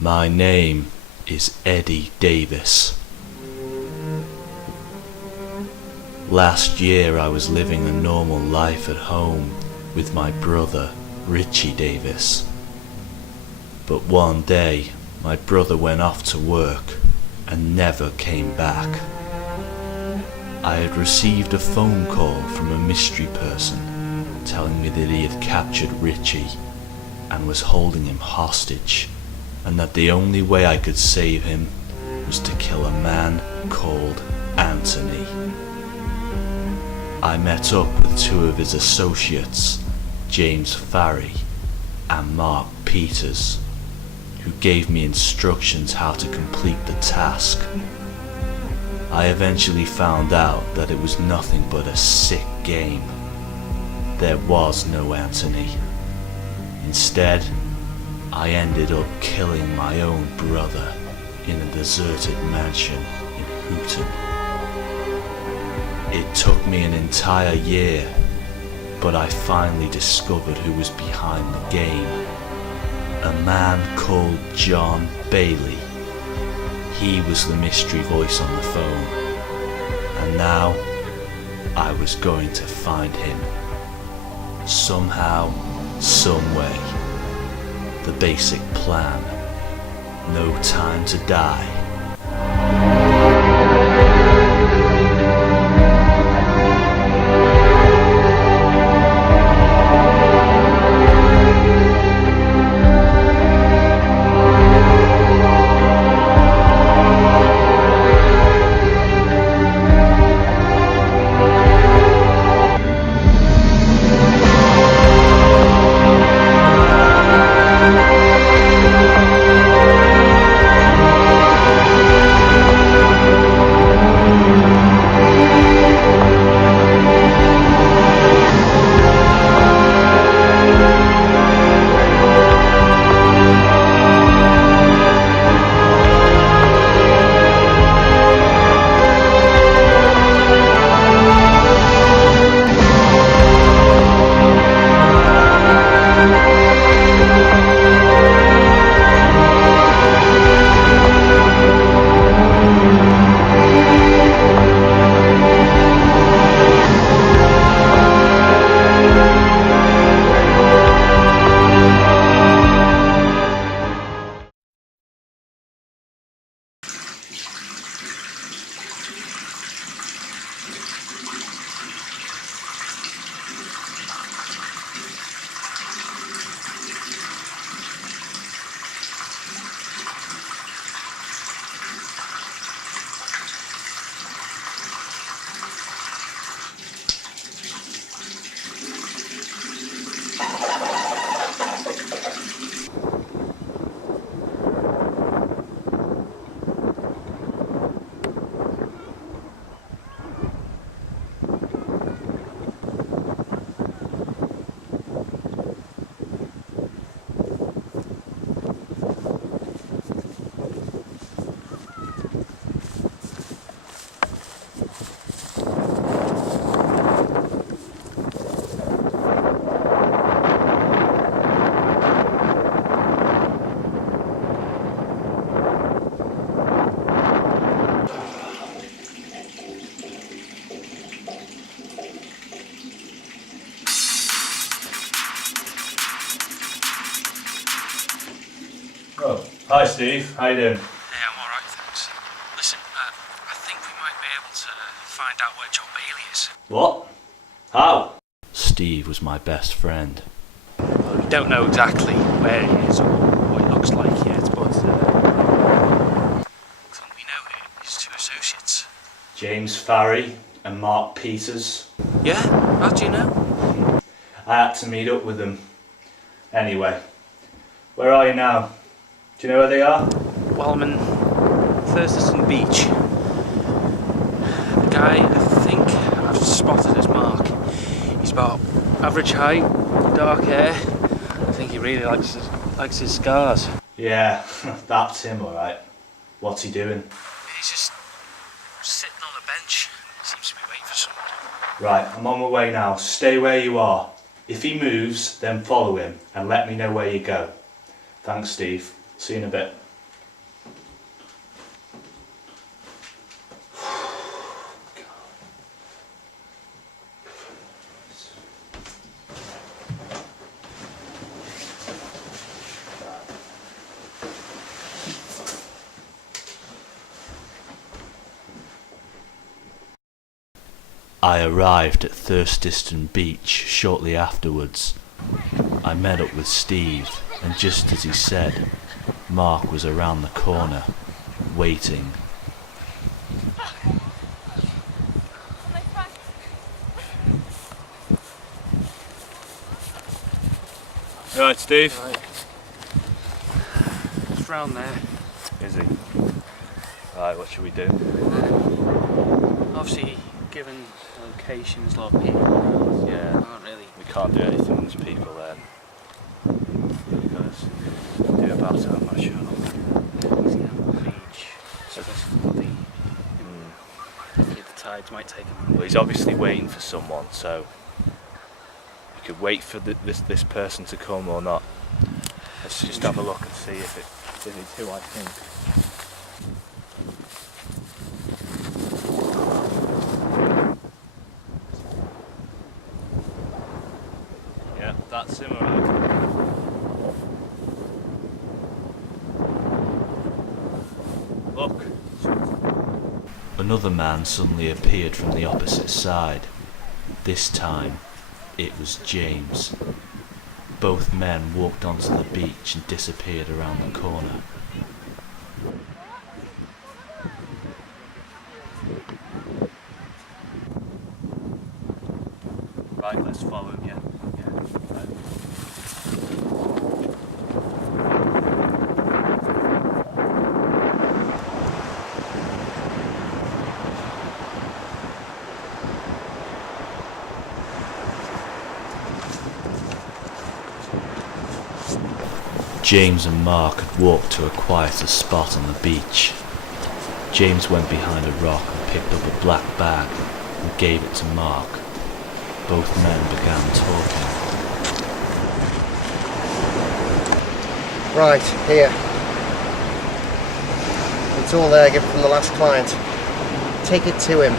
My name is Eddie Davis. Last year I was living a normal life at home with my brother, Richie Davis. But one day my brother went off to work and never came back. I had received a phone call from a mystery person telling me that he had captured Richie and was holding him hostage, and that the only way I could save him was to kill a man called Anthony. I met up with two of his associates, James Farrie and Mark Peters, who gave me instructions how to complete the task. I eventually found out that it was nothing but a sick game. There was no Anthony. Instead, I ended up killing my own brother in a deserted mansion in Hooton. It took me an entire year, but I finally discovered who was behind the game. A man called John Bailey. He was the mystery voice on the phone, and now I was going to find him. Somehow, some way. The basic plan. No time to die. Oh, hi Steve, how you doing? Hey, I'm alright, thanks. Listen, I think we might be able to find out where John Bailey is. What? How? Steve was my best friend. Well, we don't know exactly where he is or what he looks like yet, but we know his two associates. James Farrie and Mark Peters. Yeah? How do you know? I had to meet up with them. Anyway, where are you now? Do you know where they are? Well, I'm in Thurston Beach. The guy I think I've spotted is Mark. He's about average height, dark hair. I think he really likes his scars. Yeah, that's him alright. What's he doing? He's just sitting on a bench. Seems to be waiting for someone. Right, I'm on my way now. Stay where you are. If he moves, then follow him and let me know where you go. Thanks, Steve. See you in a bit. I arrived at Thurstiston Beach shortly afterwards. I met up with Steve, and just as he said, Mark was around the corner, waiting. Right, Steve? Right. It's round there. Is he? Right, what should we do? Obviously, given locations, a lot of people. Yeah. Can't really. We can't do anything with people then. Because do about it, I'm not sure. Easy on the beach. So the tides might take him. Well, he's obviously waiting for someone, so we could wait for this person to come or not. Let's just have a look and see if it's who I think. Yeah, that's him, alright. Look. Another man suddenly appeared from the opposite side. This time, it was James. Both men walked onto the beach and disappeared around the corner. Right, let's follow him, yeah. Right. James and Mark had walked to a quieter spot on the beach. James went behind a rock and picked up a black bag and gave it to Mark. Both men began talking. Right, here. It's all there, given from the last client. Take it to him.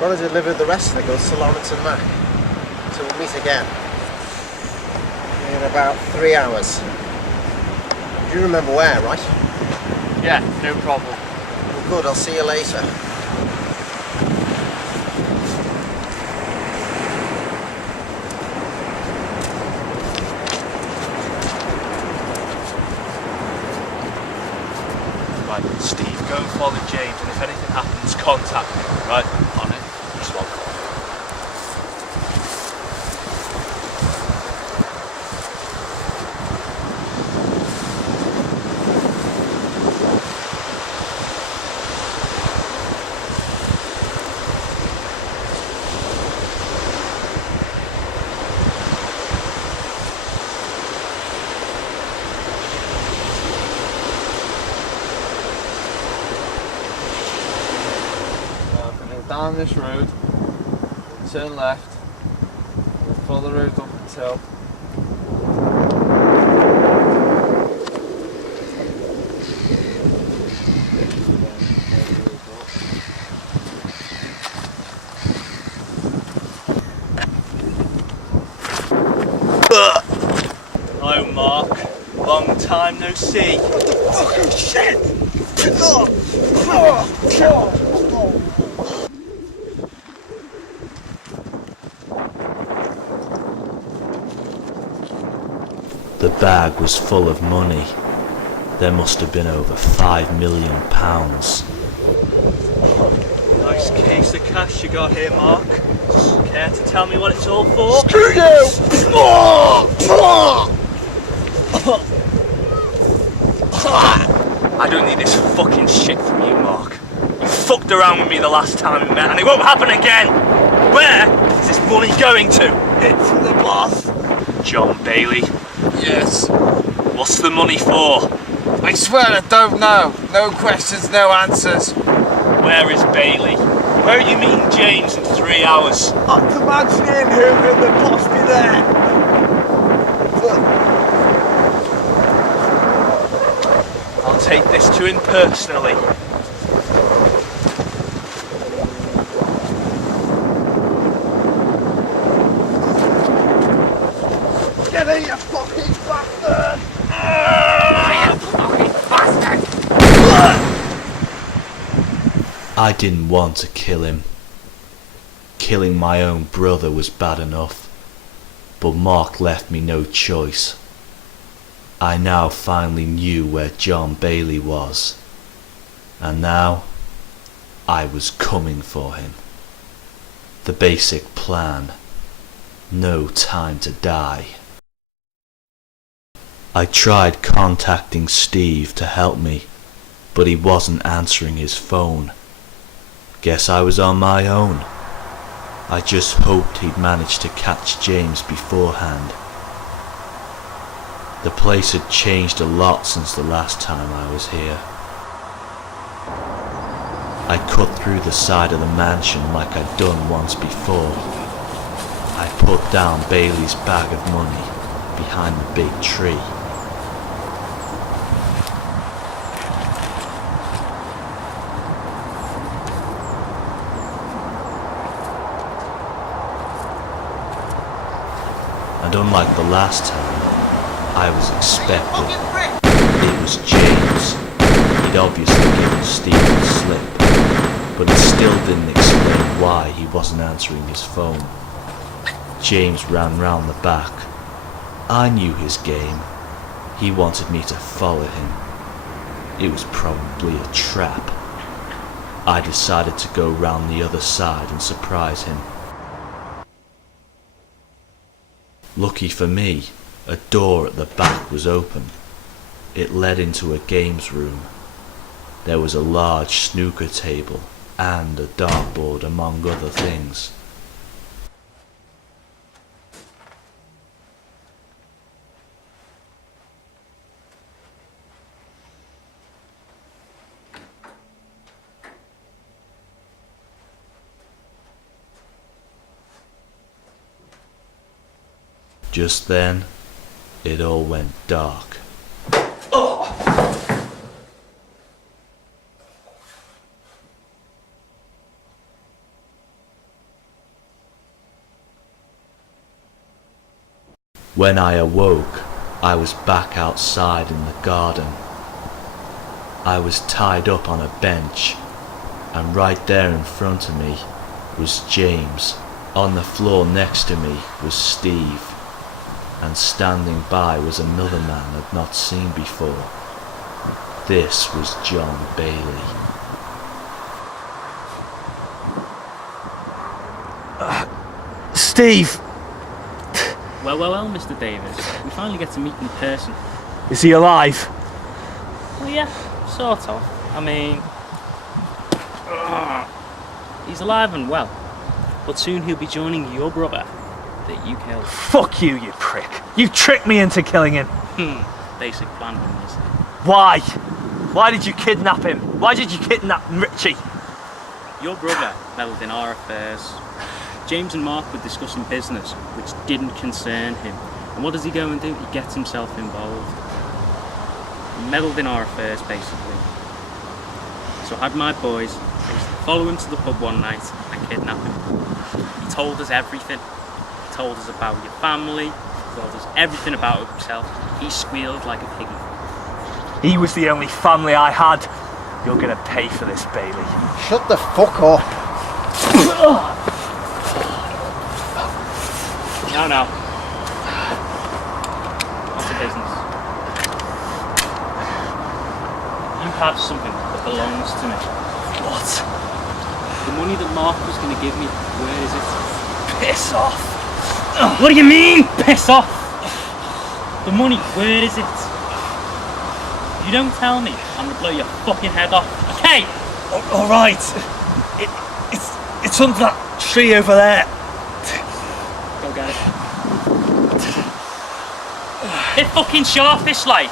Got to deliver the rest of the goods to Lawrence and Mac. So we'll meet again in about 3 hours. Do you remember where, right? Yeah, no problem. Well, good, I'll see you later. Right, Steve, go and follow James, and if anything happens, contact me, right? On it. This one. Down this road, turn left, we'll follow the road up until Hello, Mark. Long time no see. Fucking shit! The bag was full of money. There must have been over £5 million. Nice case of cash you got here, Mark. Care to tell me what it's all for? Screw I don't need this fucking shit from you, Mark. You fucked around with me the last time we met, and it won't happen again! Where is this money going to? it's the boss. John Bailey. Yes. What's the money for? I swear I don't know. No questions, no answers. Where is Bailey? Where are you meeting James in 3 hours? At the mansion in Hoover, the boss be there. I'll take this to him personally. Get in, you fucking bastard! You fucking bastard! I didn't want to kill him. Killing my own brother was bad enough, but Mark left me no choice. I now finally knew where John Bailey was, and now I was coming for him. The basic plan: no time to die. I tried contacting Steve to help me, but he wasn't answering his phone. Guess I was on my own. I just hoped he'd managed to catch James beforehand. The place had changed a lot since the last time I was here. I cut through the side of the mansion like I'd done once before. I put down Bailey's bag of money behind the big tree. And unlike the last time I was expected, it was James. He'd obviously given Steve the slip, but it still didn't explain why he wasn't answering his phone. James ran round the back. I knew his game. He wanted me to follow him. It was probably a trap. I decided to go round the other side and surprise him. Lucky for me, a door at the back was open. It led into a games room. There was a large snooker table and a dartboard among other things. Just then, it all went dark. When I awoke, I was back outside in the garden. I was tied up on a bench, and right there in front of me was James. On the floor next to me was Steve, and standing by was another man I'd not seen before. This was John Bailey. Steve! Well, Mr. Davis. We finally get to meet in person. Is he alive? Well, yeah, sort of. I mean, he's alive and well, but soon he'll be joining your brother that you killed. Fuck you, you prick. You tricked me into killing him. Basic plan, wouldn't you say? Why? Why did you kidnap him? Why did you kidnap Richie? Your brother meddled in our affairs. James and Mark were discussing business, which didn't concern him. And what does he go and do? He gets himself involved. He meddled in our affairs, basically. So I had my boys follow him to the pub one night and kidnap him. He told us everything. He told us about your family. He told us everything about himself. He squealed like a piggy. He was the only family I had. You're gonna pay for this, Bailey. Shut the fuck up. No. What's the business? You have something that belongs to me. What? The money that Mark was going to give me, where is it? Piss off. What do you mean, piss off? The money, where is it? If you don't tell me, I'm going to blow your fucking head off, okay? All right. It's under that tree over there. Go get it. It's fucking sharpish, like.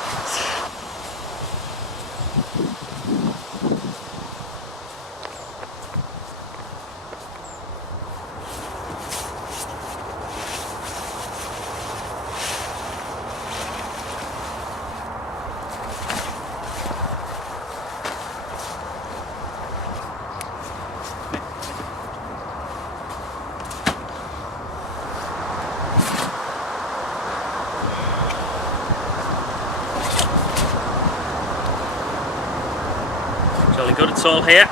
Jolly good, it's all here.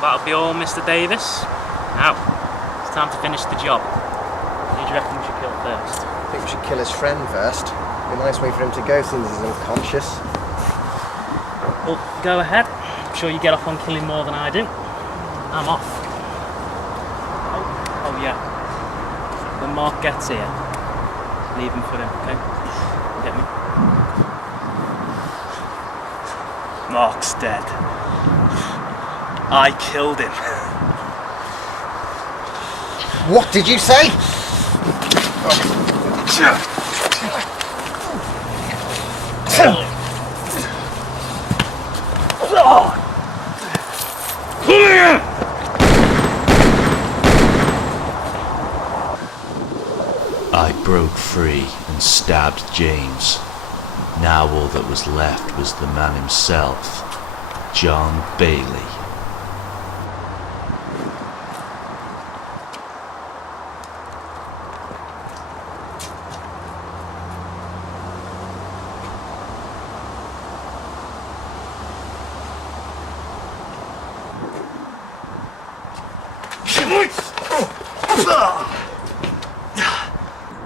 That'll be all, Mr. Davis. Now, it's time to finish the job. Who do you reckon we should kill first? I think we should kill his friend first. Be a nice way for him to go since he's unconscious. Well, go ahead. I'm sure you get off on killing more than I do. I'm off. Oh yeah. When Mark gets here, leave him for him, okay? You get me? Mark's dead. I killed him. What did you say? I broke free and stabbed James. Now all that was left was the man himself, John Bailey.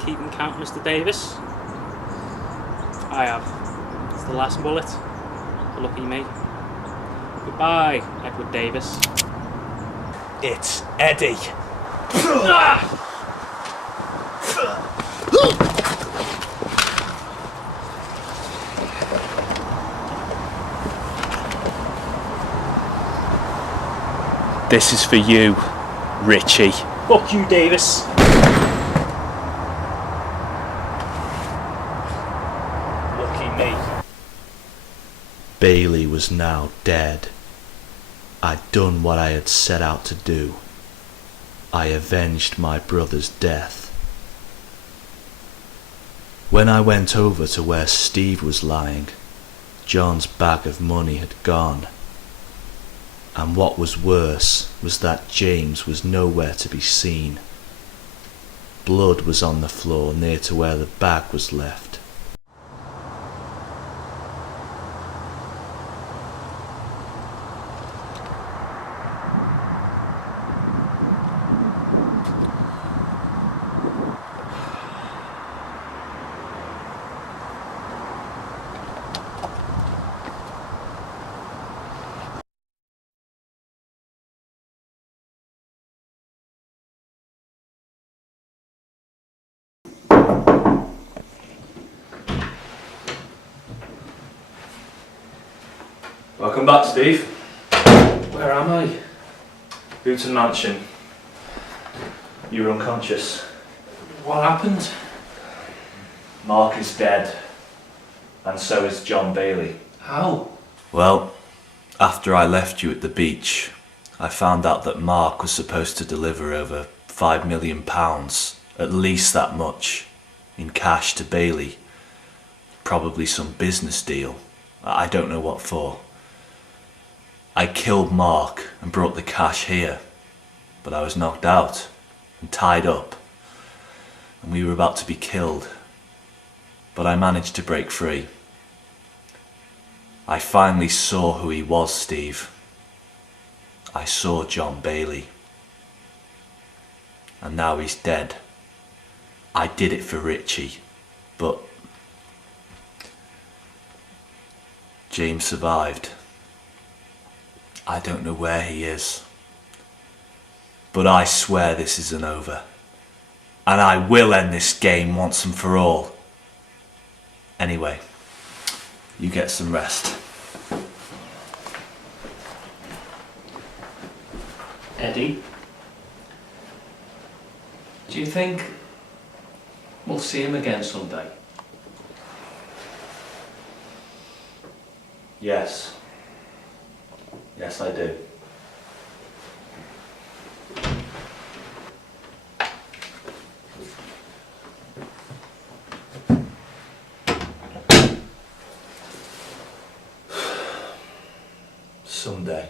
Keeping count, Mr. Davis? I have. It's the last bullet. Lucky me. Goodbye, Edward Davis. It's Eddie. This is for you, Richie. Fuck you, Davis. Lucky me. Bailey was now dead. I'd done what I had set out to do. I avenged my brother's death. When I went over to where Steve was lying, John's bag of money had gone. And what was worse was that James was nowhere to be seen. Blood was on the floor near to where the bag was left. Welcome back, Steve. Where am I? Hooton Mansion. You were unconscious. What happened? Mark is dead. And so is John Bailey. How? Well, after I left you at the beach, I found out that Mark was supposed to deliver over £5 million, at least that much, in cash to Bailey. Probably some business deal. I don't know what for. I killed Mark and brought the cash here, but I was knocked out and tied up, and we were about to be killed, but I managed to break free. I finally saw who he was, Steve. I saw John Bailey, and now he's dead. I did it for Richie, but James survived. I don't know where he is, but I swear this isn't over, and I will end this game once and for all. Anyway, you get some rest. Eddie? Do you think we'll see him again someday? Yes. Yes, I do. Someday.